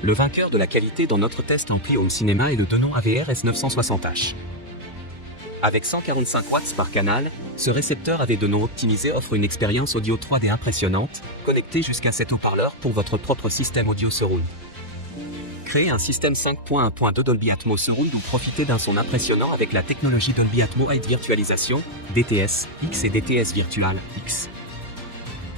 Le vainqueur de la qualité dans notre test ampli home cinéma est le Denon AVR S960H. Avec 145 watts par canal, ce récepteur AV Denon optimisé offre une expérience audio 3D impressionnante, connectée jusqu'à 7 haut-parleurs pour votre propre système audio surround. Créez un système 5.1.2 Dolby Atmos Surround ou profitez d'un son impressionnant avec la technologie Dolby Atmos High Virtualisation, DTS, X et DTS Virtual, X.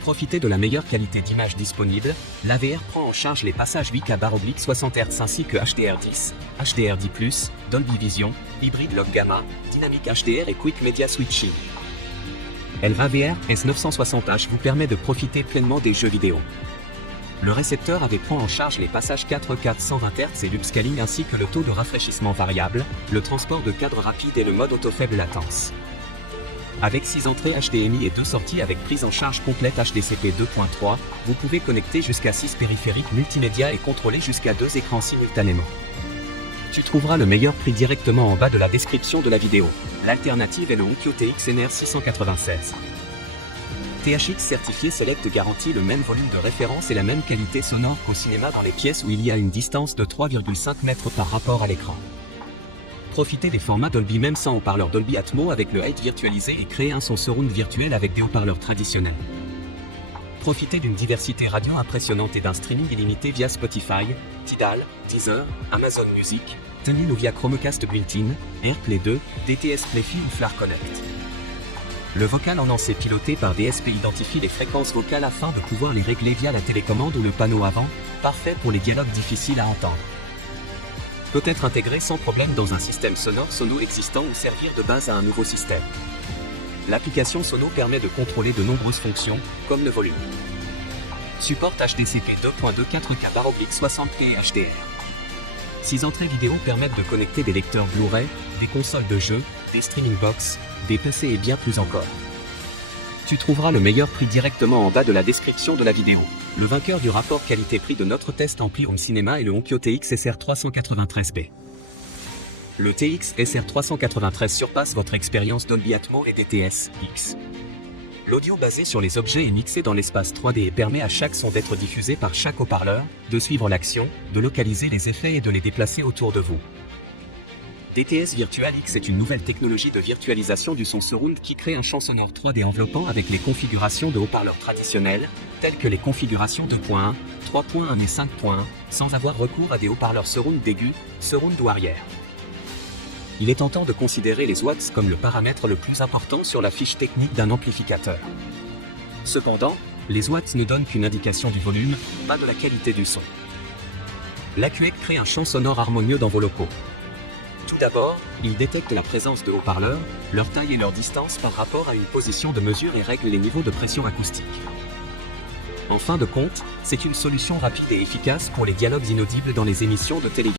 Profitez de la meilleure qualité d'image disponible, l'AVR prend en charge les passages 8K/60 Hz ainsi que HDR10, HDR10+, Dolby Vision, Hybrid Log Gamma, Dynamic HDR et Quick Media Switching. l'AVR S960H vous permet de profiter pleinement des jeux vidéo. Le récepteur AV prend en charge les passages 4K 120 Hz et l'upscaling ainsi que le taux de rafraîchissement variable, le transport de cadre rapide et le mode auto faible latence. Avec 6 entrées HDMI et 2 sorties avec prise en charge complète HDCP 2.3, vous pouvez connecter jusqu'à 6 périphériques multimédia et contrôler jusqu'à 2 écrans simultanément. Tu trouveras le meilleur prix directement en bas de la description de la vidéo. L'alternative est le Onkyo TX NR696. THX certifié Select garantit le même volume de référence et la même qualité sonore qu'au cinéma dans les pièces où il y a une distance de 3,5 mètres par rapport à l'écran. Profitez des formats Dolby même sans haut-parleur Dolby Atmos avec le Height virtualisé et créez un son surround virtuel avec des haut-parleurs traditionnels. Profitez d'une diversité radio impressionnante et d'un streaming illimité via Spotify, Tidal, Deezer, Amazon Music, TuneIn ou via Chromecast built-in, AirPlay 2, DTS Play-Fi ou Flar Connect. Le vocal en NC piloté par DSP identifie les fréquences vocales afin de pouvoir les régler via la télécommande ou le panneau avant, parfait pour les dialogues difficiles à entendre. Peut être intégré sans problème dans un système sonore Sono existant ou servir de base à un nouveau système. L'application Sono permet de contrôler de nombreuses fonctions, comme le volume. Supporte HDCP 2.2 4K/60p et HDR. 6 entrées vidéo permettent de connecter des lecteurs Blu-ray, des consoles de jeux, des streaming box, des PC et bien plus encore. Tu trouveras le meilleur prix directement en bas de la description de la vidéo. Le vainqueur du rapport qualité-prix de notre test ampli home cinéma est le Onkyo TX SR393B. Le TX SR393 surpasse votre expérience Dolby Atmos et DTS, X. L'audio basé sur les objets est mixé dans l'espace 3D et permet à chaque son d'être diffusé par chaque haut-parleur, de suivre l'action, de localiser les effets et de les déplacer autour de vous. DTS Virtual X est une nouvelle technologie de virtualisation du son surround qui crée un champ sonore 3D enveloppant avec les configurations de haut-parleurs traditionnels, telles que les configurations 2.1, 3.1 et 5.1, sans avoir recours à des haut-parleurs surround d'aigu, surround ou arrière. Il est tentant de considérer les watts comme le paramètre le plus important sur la fiche technique d'un amplificateur. Cependant, les watts ne donnent qu'une indication du volume, pas de la qualité du son. L'AQEC crée un champ sonore harmonieux dans vos locaux. Tout d'abord, il détecte la présence de haut-parleurs, leur taille et leur distance par rapport à une position de mesure et règle les niveaux de pression acoustique. En fin de compte, c'est une solution rapide et efficace pour les dialogues inaudibles dans les émissions de télévision.